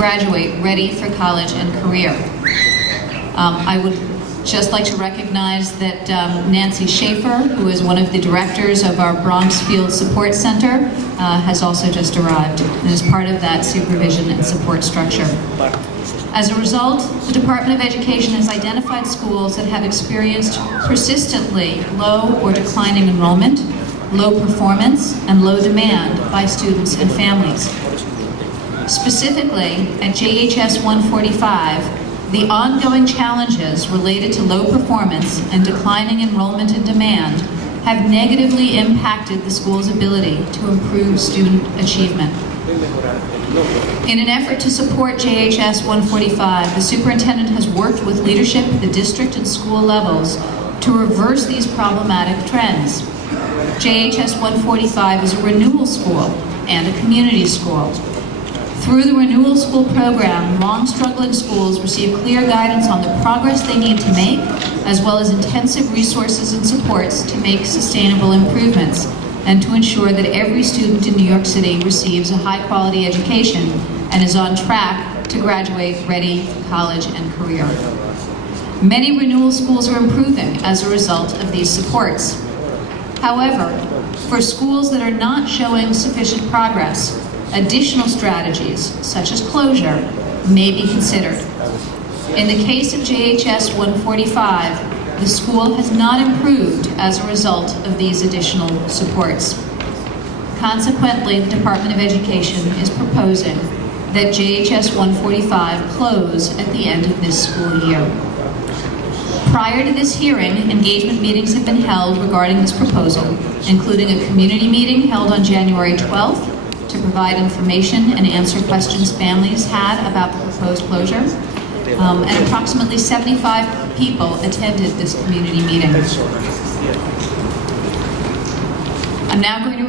graduate ready for college and career. I would just like to recognize that Nancy Schaefer, who is one of the directors of our Bronx Field Support Center, has also just arrived and is part of that supervision and support structure. As a result, the Department of Education has identified schools that have experienced persistently low or declining enrollment, low performance, and low demand by students and families. Specifically, at JHS 145, the ongoing challenges related to low performance and declining enrollment and demand have negatively impacted the school's ability to improve student achievement. In an effort to support JHS 145, the superintendent has worked with leadership at the district and school levels to reverse these problematic trends. JHS 145 is a renewal school and a community school. Through the Renewal School program, long-struggling schools receive clear guidance on the progress they need to make, as well as intensive resources and supports to make sustainable improvements, and to ensure that every student in New York City receives a high-quality education and is on track to graduate ready for college and career. Many renewal schools are improving as a result of these supports. However, for schools that are not showing sufficient progress, additional strategies, such as closure, may be considered. In the case of JHS 145, the school has not improved as a result of these additional supports. Consequently, the Department of Education is proposing that JHS 145 close at the end of this school year. Prior to this hearing, engagement meetings have been held regarding this proposal, including a community meeting held on January 12th, to provide information and answer questions families had about the proposed closure. And approximately 75 people attended this community meeting. I'm now going to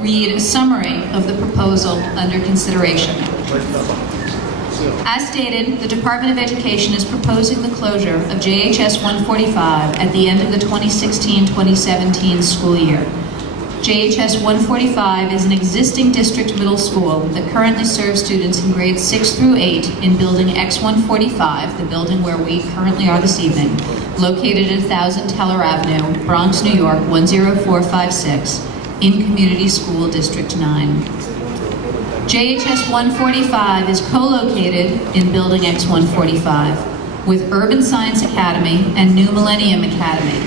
read a summary of the proposal under consideration. As stated, the Department of Education is proposing the closure of JHS 145 at the end of the 2016-2017 school year. JHS 145 is an existing district middle school that currently serves students in grades 6 through 8 in building X145, the building where we currently are this evening, located at 1000 Teller Avenue, Bronx, New York 10456, in Community School District 9. JHS 145 is co-located in building X145 with Urban Science Academy and New Millennium Academy,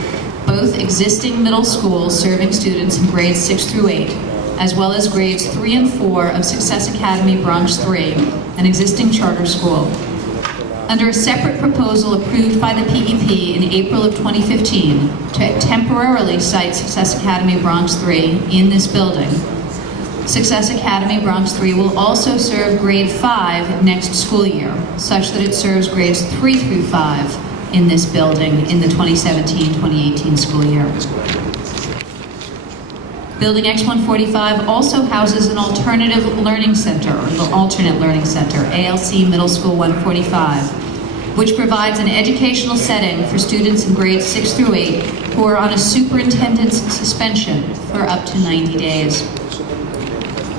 both existing middle schools serving students in grades 6 through 8, as well as grades 3 and 4 of Success Academy Bronx 3, an existing charter school. Under a separate proposal approved by the PEP in April of 2015 to temporarily site Success Academy Bronx 3 in this building, Success Academy Bronx 3 will also serve grade 5 next school year, such that it serves grades 3 through 5 in this building in the 2017-2018 school year. Building X145 also houses an alternative learning center, or the alternate learning center, ALC Middle School 145, which provides an educational setting for students in grades 6 through 8 who are on a superintendent's suspension for up to 90 days.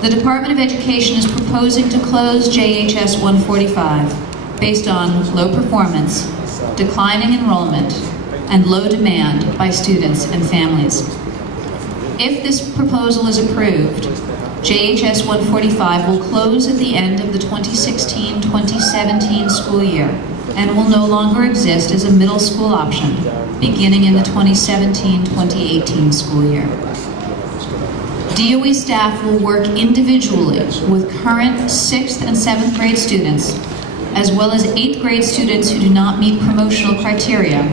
The Department of Education is proposing to close JHS 145 based on low performance, declining enrollment, and low demand by students and families. If this proposal is approved, JHS 145 will close at the end of the 2016-2017 school year and will no longer exist as a middle school option beginning in the 2017-2018 school year. DOE staff will work individually with current 6th and 7th grade students, as well as 8th grade students who do not meet promotional criteria,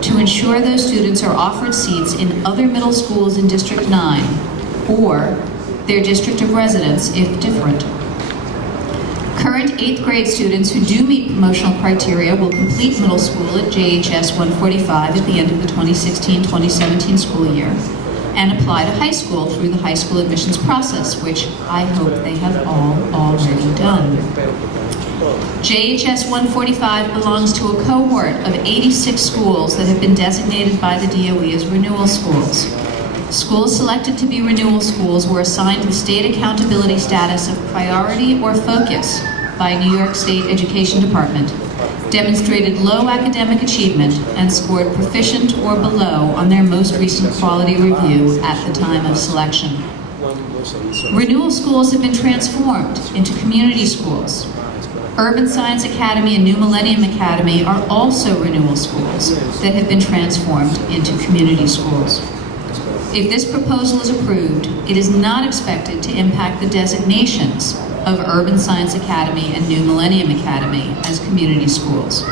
to ensure those students are offered seats in other middle schools in District 9, or their district of residence if different. Current 8th grade students who do meet promotional criteria will complete middle school at JHS 145 at the end of the 2016-2017 school year, and apply to high school through the high school admissions process, which I hope they have all already done. JHS 145 belongs to a cohort of 86 schools that have been designated by the DOE as renewal schools. Schools selected to be renewal schools were assigned the state accountability status of priority or focus by New York State Education Department demonstrated low academic achievement and scored proficient or below on their most recent quality review at the time of selection. Renewal schools have been transformed into community schools. Urban Science Academy and New Millennium Academy are also renewal schools that have been transformed into community schools. If this proposal is approved, it is not expected to impact the designations of Urban Science Academy and New Millennium Academy as community schools.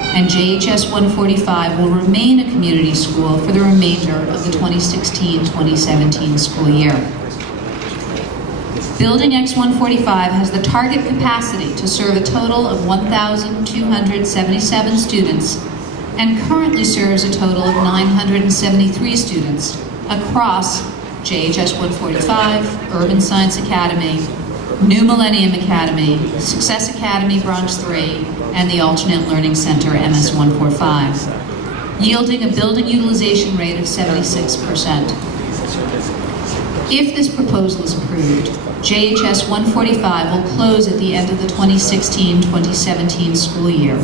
And JHS 145 will remain a community school for the remainder of the 2016-2017 school year. Building X145 has the target capacity to serve a total of 1,277 students and currently serves a total of 973 students across JHS 145, Urban Science Academy, New Millennium Academy, Success Academy Branch 3, and the Alternate Learning Center MS 145, yielding a building utilization rate of 76%. If this proposal is approved, JHS 145 will close at the end of the 2016-2017 school year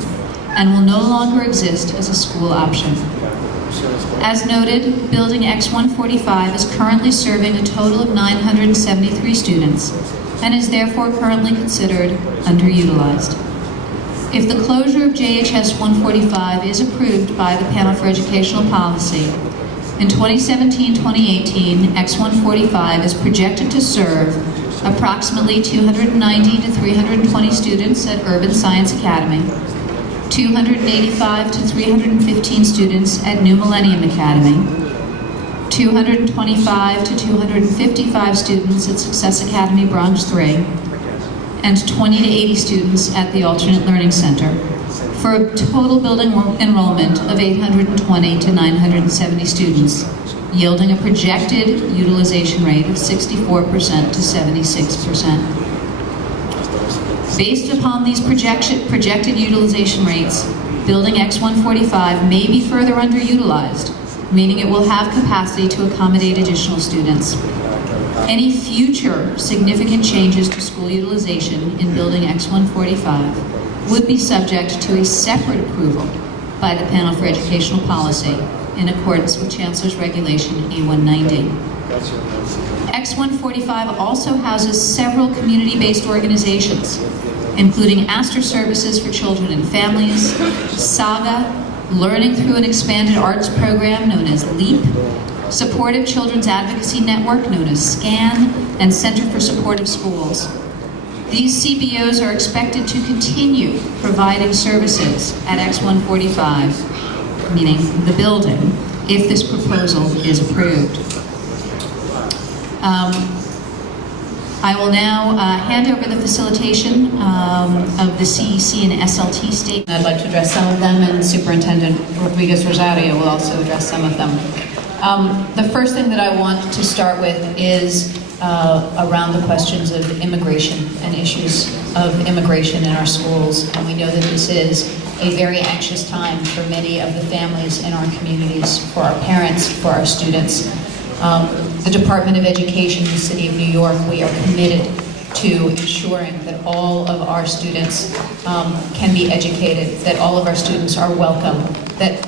and will no longer exist as a school option. As noted, Building X145 is currently serving a total of 973 students and is therefore currently considered underutilized. If the closure of JHS 145 is approved by the Panel for Educational Policy, in 2017-2018, X145 is projected to serve approximately 290 to 320 students at Urban Science Academy, 285 to 315 students at New Millennium Academy, 225 to 255 students at Success Academy Branch 3, and 20 to 80 students at the Alternate Learning Center, for a total building enrollment of 820 to 970 students, yielding a projected utilization rate of 64% to 76%. Based upon these projected utilization rates, Building X145 may be further underutilized, meaning it will have capacity to accommodate additional students. Any future significant changes to school utilization in Building X145 would be subject to a separate approval by the Panel for Educational Policy in accordance with Chancellor's Regulation A190. X145 also houses several community-based organizations, including Astor Services for Children and Families, SAGA, Learning Through an Expanded Arts Program known as LEAP, Supportive Children's Advocacy Network known as SCAN, and Center for Supportive Schools. These CBOs are expected to continue providing services at X145, meaning the building, if this proposal is approved. I will now hand over the facilitation of the CEC and SLT statement. I'd like to address some of them, and Superintendent Rodriguez-Rosario will also address some of them. The first thing that I want to start with is around the questions of immigration and issues of immigration in our schools. And we know that this is a very anxious time for many of the families in our communities, for our parents, for our students. The Department of Education in the City of New York, we are committed to ensuring that all of our students can be educated, that all of our students are welcome, that